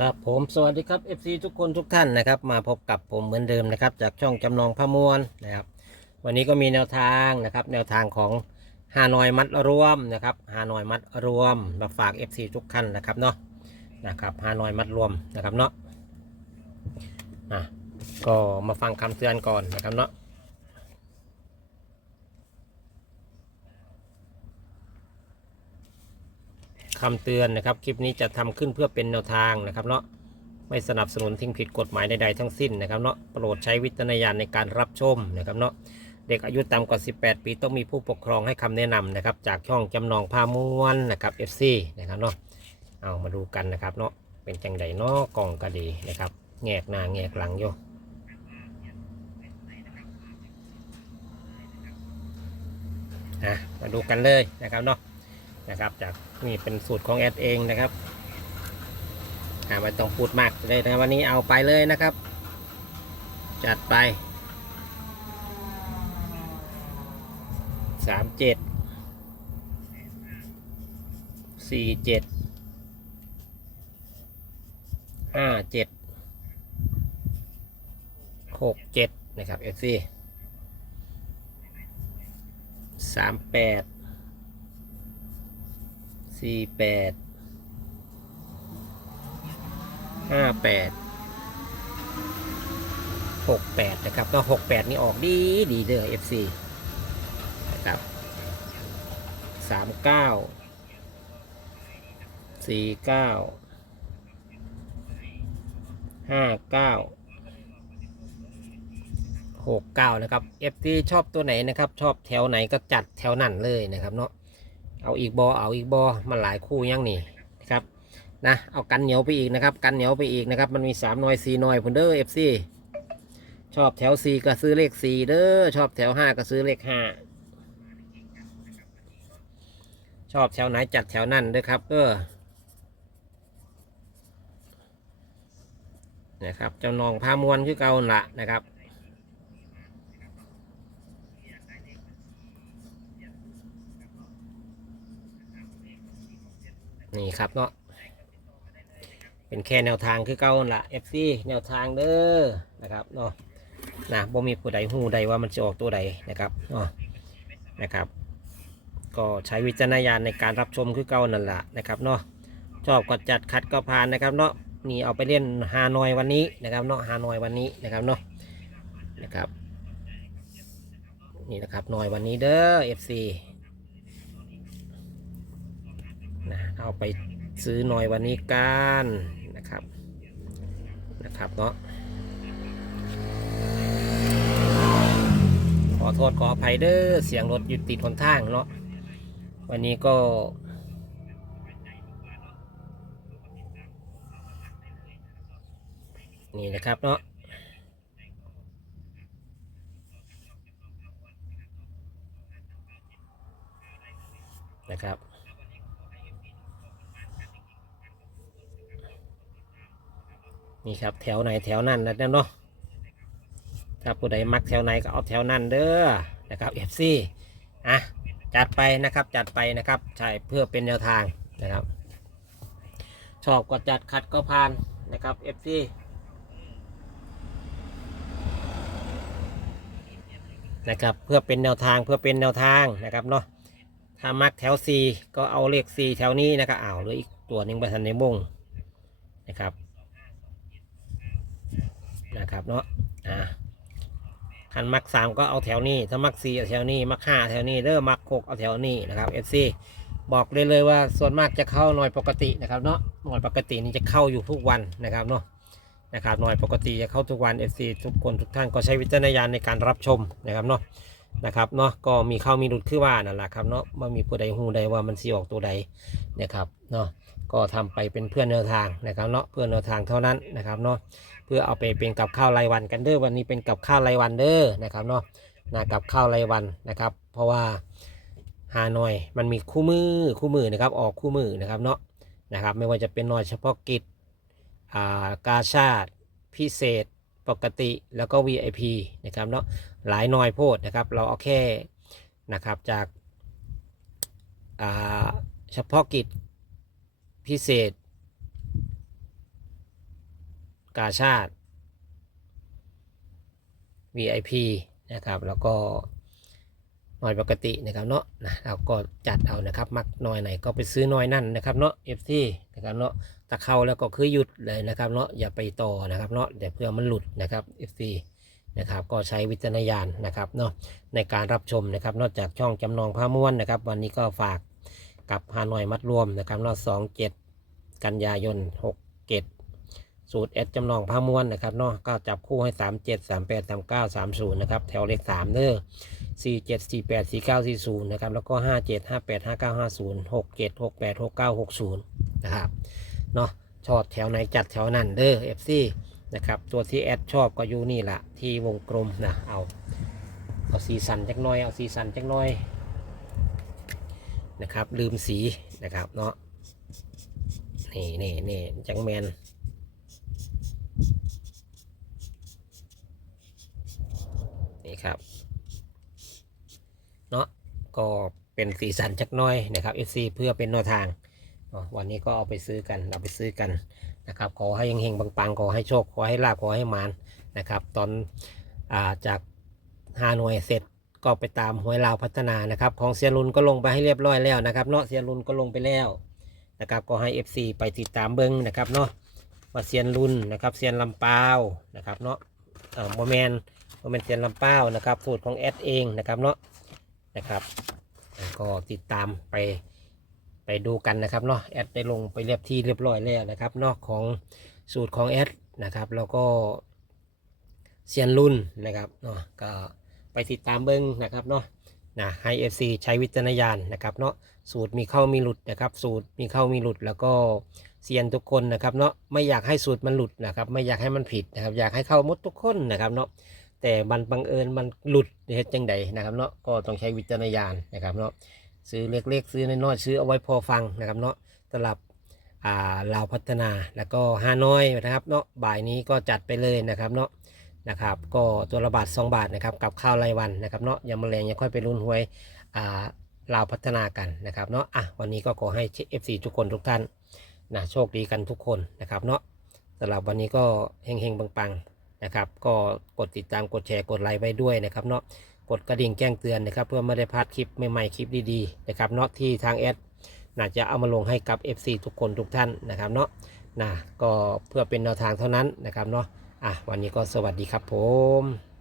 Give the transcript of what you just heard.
ครับผมสวัสดีครับ FC ทุกคนทุกท่านนะครับ มาพบกับผมเหมือนเดิมนะครับ จากช่องจำลองพะมวลนะครับ วันนี้ก็มีแนวทางนะครับ แนวทางของฮานอยมัดรวมนะครับฮานอยมัดรวมมาฝาก FC ทุกท่านนะครับเนาะนะครับฮานอยมัดรวมนะครับเนาะอะก็มาฟังคำเตือนก่อนนะครับเนาะ คำเตือนนะครับคลิปนี้จะทำขึ้นเพื่อเป็นแนวทางนะครับเนาะไม่สนับสนุนทิ้งผิดกฎหมายใดๆทั้งสิ้นนะครับเนาะโปรดใช้วิจารณญาณในการรับชมนะครับเนาะเด็กอายุต่ำกว่า 18 ปีต้องมีผู้ปกครองให้คำแนะนำนะครับจากช่องจำนองพามวนนะครับ FC นะครับเนาะเอามาดูกันนะครับเนาะเป็นจังไดเนาะกล่องก็ดีนะครับแงกหน้าแงกหลังโยอะมาดูกันเลยนะครับเนาะ นะครับ จากนี่เป็นสูตรของแอดเองนะครับอาไม่ต้องพูดมากเลยนะวันนี้เอาไปเลยนะครับ จัดไปสามเจ็ดสี่เจ็ดห้าเจ็ดหกเจ็ดนะครับเอฟซีสามแปด สี่แปดห้าแปดหกแปดนะครับก็หกแปดนี่ออกดีดีเด้อ FC นะครับสามเก้าสี่เก้าห้าเก้าหกเก้านะครับ FT ชอบตัวไหนนะครับ ชอบแถวไหนก็จัดแถวนั้นเลยนะครับเนาะ เอาอีกบอเอาอีกบอมันหลายคู่ยังนี่นะครับนะเอากันเหนียวไปอีกนะครับ กันเหนียวไปอีกนะครับ มันมีสามหน่อยสี่หน่อยพุ่นเด้อเอฟซีชอบแถวสี่ก็ซื้อเลขสี่เด้อชอบแถวห้าก็ซื้อเลขห้าชอบแถวไหนจัดแถวนั่นเด้อครับเออนะครับเจ้านองพามวนคือเก่าหั่นละนะครับ นี่ครับเนาะเป็นแค่แนวทางคือเก่าหั่นละ FC แนวทางเด้อนะครับเนาะนะบ่มีผู้ใดหูใดว่ามันจะออกตัวใดนะครับเนาะนะครับ ก็ใช้วิจารณญาณในการรับชมคือเก่านั่นแหละนะครับเนาะชอบก็จัดขัดก็ผ่านนะครับเนาะนี่เอาไปเล่นฮานอยวันนี้นะครับเนาะฮานอยวันนี้นะครับเนาะนะครับนี่นะครับหน่อยวันนี้เด้อ FC นะ เอาไปซื้อหน่อยวันนี้กันนะครับนะครับเนาะขอโทษขออภัยเด้อเสียงรถอยู่ติดหนทางเนาะวันนี้ก็นี่นะครับเนาะนะครับ นี่ครับแถวไหนแถวนั่นนะเนาะถ้าผู้ใดมักแถวไหนก็เอาแถวนั่นเด้อนะครับ FC อะจัดไปนะครับจัดไปนะครับใช่เพื่อเป็นแนวทางนะครับ ชอบก็จัดขัดก็ผ่านนะครับ FC นะครับเพื่อเป็นแนวทางเพื่อเป็นแนวทางนะครับเนาะถ้ามักแถว4ก็เอาเลข4แถวนี้นะครับอ้าวเหลืออีกตัวหนึ่งไปทันในวงนะครับ นะครับเนาะอ่าคันมักสามก็เอาแถวนี้ ถ้ามักสี่เอาแถวนี้ มักห้าแถวนี้เด้อมักหกเอาแถวนี้นะครับ FC บอกเลยเลยว่าส่วนมากจะเข้าหน่วยปกตินะครับเนาะหน่วยปกตินี่จะเข้าอยู่ทุกวันนะครับเนาะนะครับหน่วยปกติจะเข้าทุกวัน FC ทุกคนทุกท่านก็ใช้วิจารณญาณในการรับชมนะครับเนาะนะครับเนาะก็มีเข้ามีหลุดคือว่านั่นแหละครับเนาะว่ามีผู้ใดหูใดว่ามันสีออกตัวใดนะครับเนาะ ก็ทำไปเป็นเพื่อนแนวทางนะครับเนาะเพื่อนแนวทางเท่านั้นนะครับเนาะเพื่อเอาไปเป็นกับข้าวรายวันกันเด้อวันนี้เป็นกับข้าวรายวันเด้อนะครับเนาะนะกับข้าวรายวันนะครับ เพราะว่าฮานอยมันมีคู่มือคู่มือนะครับออกคู่มือนะครับเนาะนะครับไม่ว่าจะเป็นหน่อยเฉพาะกิจอ่ากาชาติพิเศษปกติแล้วก็ VIP นะครับเนาะหลายหน่อยโพดนะครับเราเอาแค่นะครับจากอ่าเฉพาะกิจ พิเศษ กาชาติ VIP นะครับ แล้วก็น้อยปกตินะครับเนาะนะเราก็จัดเอานะครับ มักน้อยไหนก็ไปซื้อน้อยนั่นนะครับเนาะ FT นะครับเนาะตะเข้าแล้วก็คือหยุดเลยนะครับเนาะอย่าไปต่อนะครับเนาะเดี๋ยวเพื่อมันหลุดนะครับ FT นะครับก็ใช้วิจารณญาณนะครับเนาะในการรับชมนะครับ นอกจากช่องจำนองผ้าม้วนนะครับ วันนี้ก็ฝาก กับฮานอยมัดรวมนะครับนาะสองเจ็ดกันยายนหกเจ็ดสูตรเอสจำนองผ้าม้วนนะครับเนาะก็จับคู่ให้สามเจ็ดสามแปดสามเก้าสามศูนย์นะครับแถวเลขสามเด้อสี่เจ็ดสี่แปดสี่เก้าสี่ศูนย์นะครับแล้วก็ห้าเจ็ดห้าแปดห้าเก้าห้าศูนย์หกเจ็ดหกแปดหกเก้าหกศูนย์นะครับเนาะชอบแถวไหนจัดแถวนั้นเด้อเอฟซีนะครับตัวที่แอดชอบก็อยู่นี่แหละที่วงกลมนะเอาเอาสีสันจักหน้อยเอาสีสันจักหน้อย นะครับ ลืมสีนะครับเนาะนี่นี่นี่จังแมนนี่ครับเนาะก็เป็นสีสันจักน้อยนะครับ FC เพื่อเป็นแนวทางวันนี้ก็เอาไปซื้อกันเอาไปซื้อกันนะครับ ขอให้ยังเฮงปังๆขอให้โชคขอให้ลาภขอให้มานนะครับ ตอนอาจากหาน่วยเสร็จ ก็ไปตามหวยลาวพัฒนานะครับ ของเซียนรุนก็ลงไปให้เรียบร้อยแล้วนะครับเนาะเซียนรุนก็ลงไปแล้วนะครับ ก็ให้ FC ไปติดตามเบิ้งนะครับเนาะว่าเซียนรุนนะครับเซียนลำเปานะครับเนาะโมเมนโมเมนเซียนลำเปานะครับสูตรของแอดเองนะครับเนาะนะครับ ก็ติดตามไปไปดูกันนะครับเนาะแอดได้ลงไปเรียบที่เรียบร้อยแล้วนะครับนอกของสูตรของแอดนะครับ แล้วก็เซียนรุ่นนะครับเนาะก็ ไปติดตามเบิ้งนะครับเนาะนะให้ FC ใช้วิจารณญาณนะครับเนาะสูตรมีเข้ามีหลุดนะครับ สูตรมีเข้ามีหลุดแล้วก็เซียนทุกคนนะครับเนาะไม่อยากให้สูตรมันหลุดนะครับ ไม่อยากให้มันผิดนะครับ อยากให้เข้าหมดทุกคนนะครับเนาะแต่มันบังเอิญมันหลุดเหตุจังใดนะครับเนาะก็ต้องใช้วิจารณญาณนะครับเนาะซื้อเล็กๆ ซื้อน้อยๆซื้อเอาไว้พอฟังนะครับเนาะสำหรับอ่าลาวพัฒนาแล้วก็ฮานอยนะครับเนาะบ่ายนี้ก็จัดไปเลยนะครับเนาะ นะครับก็ตัวละบาท2บาทนะครับกับข้าวรายวันนะครับเนาะยังมาแรงยังค่อยไปรุ่นหวยอ่าลาวพัฒนากันนะครับเนาะอะวันนี้ก็ขอให้ FC ทุกคนทุกท่านนะโชคดีกันทุกคนนะครับเนาะสำหรับวันนี้ก็เฮงๆปังๆนะครับก็กดติดตามกดแชร์กดไลค์ไว้ด้วยนะครับเนาะกดกระดิ่งแจ้งเตือนนะครับเพื่อไม่ได้พลาดคลิปใหม่ๆคลิปดีๆนะครับเนาะที่ทางแอดน่าจะเอามาลงให้กับ FC ทุกคนทุกท่านนะครับเนาะนะก็เพื่อเป็นแนวทางเท่านั้นนะครับเนาะ อะวันนี้ก็สวัสดีครับผม